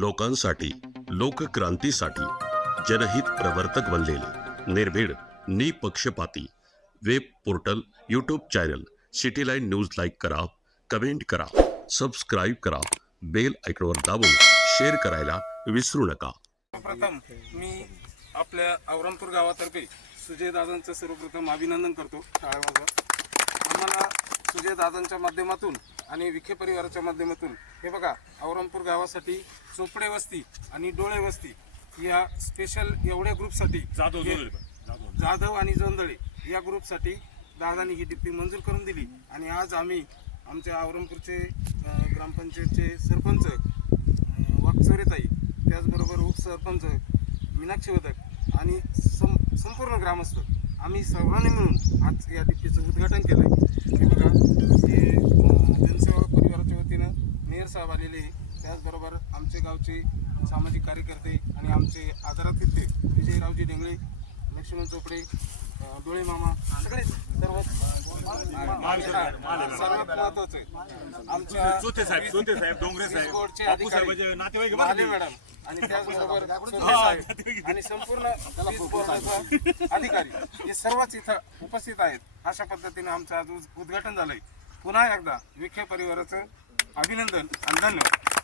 लोकांसाठी, लोकक्रांतीसाठी जनहित प्रवर्तक बनलेले निर्भीड, निपक्षपाती web portal, YouTube channel city line news like करा, कमेंट करा, सबस्क्राईब करा, बेल आयकॉनवर दाबून शेअर करायला विसरू नका. प्रथम मी आपल्या औरंगपूर गावातर्फे सुजय दादांचं सर्वप्रथम अभिनंदन करतो. आम्हाला सुजय दादांच्या माध्यमातून आणि विखे परिवाराच्या माध्यमातून हे बघा, औरंगपूर गावासाठी चोपडे वस्ती आणि डोळे वस्ती या स्पेशल एवढ्या ग्रुपसाठी जाधव आणि जोंधळे या ग्रुपसाठी दादांनी ही डिप्पी मंजूर करून दिली. आणि आज आम्ही आमच्या औरंगपूरचे ग्रामपंचायतचे सरपंच वाकचौरेताई, त्याचबरोबर उपसरपंच मीनाक्षी वदक आणि संपूर्ण ग्रामस्थ आम्ही सर्वांनी मिळून आज या डिप्पीचं उद्घाटन केलं आहे. हे बघा, हे जनसेवा परिवाराच्या वतीनं मेयर साहेब आलेले, त्याचबरोबर आमचे गावचे सामाजिक कार्यकर्ते आणि आमचे आदरातिथ्य विजयरावजी डेंगळे, लक्ष्मण चोपडे, डोळे मामा, सगळे सर्वात महत्वाचे आमच्या डोंगरे साहेब, बोर्डचे अधिकारी माले मॅडम आणि त्याचबरोबर साहेब आणि संपूर्ण बोर्डाचा अधिकारी हे सर्वच इथं उपस्थित आहेत. अशा पद्धतीने आमचं आज उद्घाटन झालंय. पुन्हा एकदा विखे परिवाराचं अभिनंदन आणि धन्यवाद.